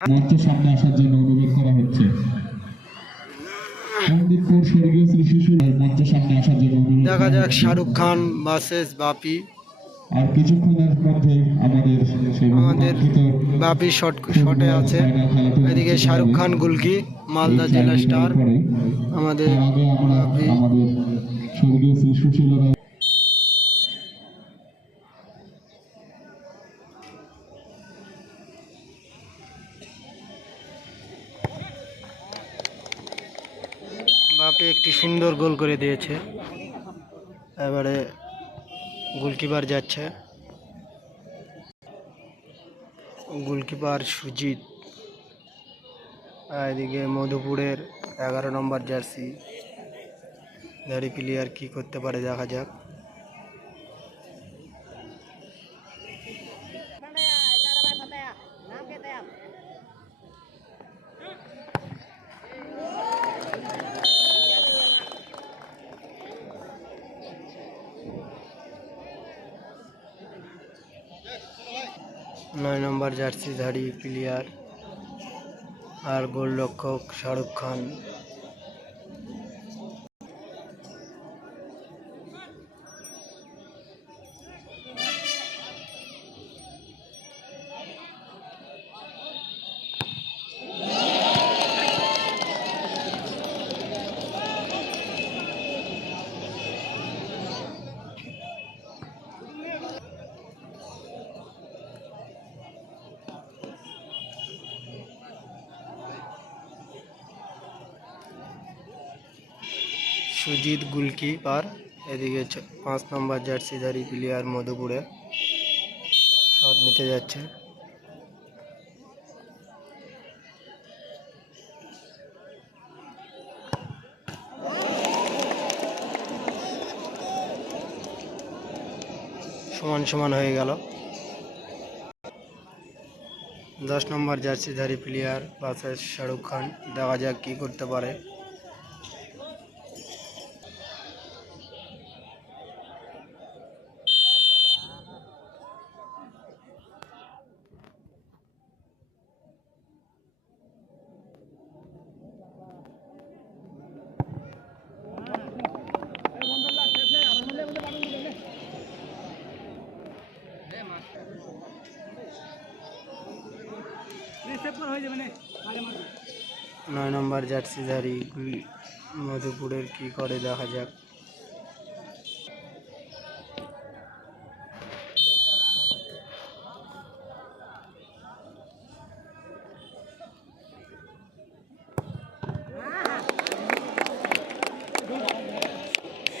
মঞ্চের সামনে আসার জন্য অনুরোধ করা হচ্ছে। স্বর্গীয় শ্রী শিশু মঞ্চের সামনে আসার জন্য অনুরোধ দেখা যাক শাহরুখ খান ভার্সেস বাপি। আর কিছুক্ষণের মধ্যে আমাদের আমাদের বাপি শট শটে আছে। এদিকে শাহরুখ খান গুলকি মালদা জেলা স্টার। আমাদের আগে আমরা আমাদের স্বর্গীয় শ্রী বাপি একটি সুন্দর গোল করে দিয়েছে। এবারে গোলকিপার যাচ্ছে। গোলকিপার সুজিত। এদিকে মধুপুরের এগারো নম্বর জার্সি। দাড়ি প্লেয়ার কি করতে পারে দেখা যাক। নয় নম্বর জার্সিধারী প্লেয়ার আর গোলরক্ষক শাহরুখ খান। সুজিত গোলকিপার এদিকে পাঁচ নম্বর জার্সিধারী প্লেয়ার মধুপুরে। শট নিতে যাচ্ছে। সমান সমান হয়ে গেল। দশ নম্বর জার্সিধারী প্লেয়ার বাসের শাহরুখ খান। দেখা যাক কী করতে পারে। নয় নম্বর জার্সিধারী মধুপুরের কি করে দেখা যাক।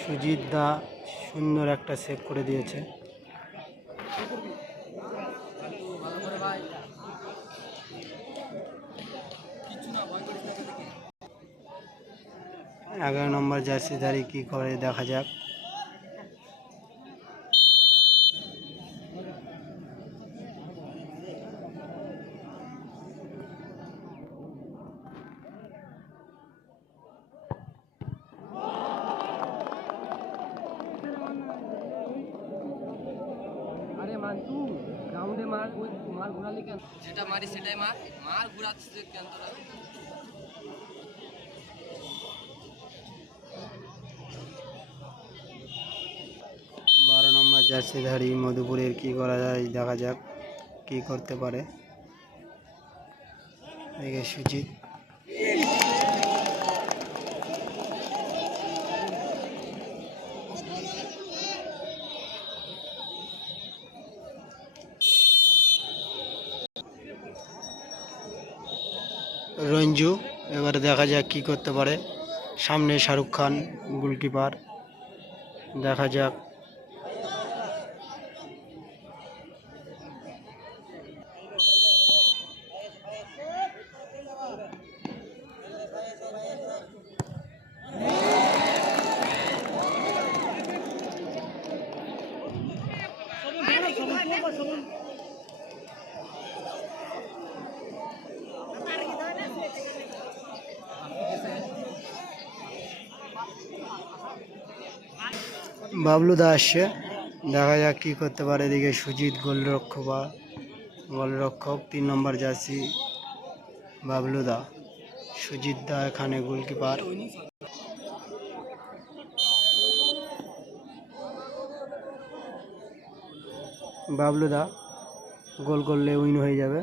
সুজিত দা সুন্দর একটা সেভ করে দিয়েছে। এগারো নম্বর জার্সিধারী কি করে দেখা যাক। মার ওই মার ঘোরালি কেন? যেটা মারি সেটাই মার মার ঘোরাচ্ছে কেন তোরা বারো নম্বর জার্সিধারী মধুপুরের কি করা যায়, দেখা যাক কি করতে পারে। এদিকে রঞ্জু, এবারে দেখা যাক কি করতে পারে। সামনে শাহরুখ খান, গোলকিপার। দেখা যাক বাবলু দা আসছে। দেখা যাক কী করতে পারে এদিকে সুজিত, গোলরক্ষক বা গোলরক্ষক। তিন নম্বর জার্সি বাবলু দা। সুজিত দা এখানে গোলকিপার বাবলু দা গোল করলে উইন হয়ে যাবে।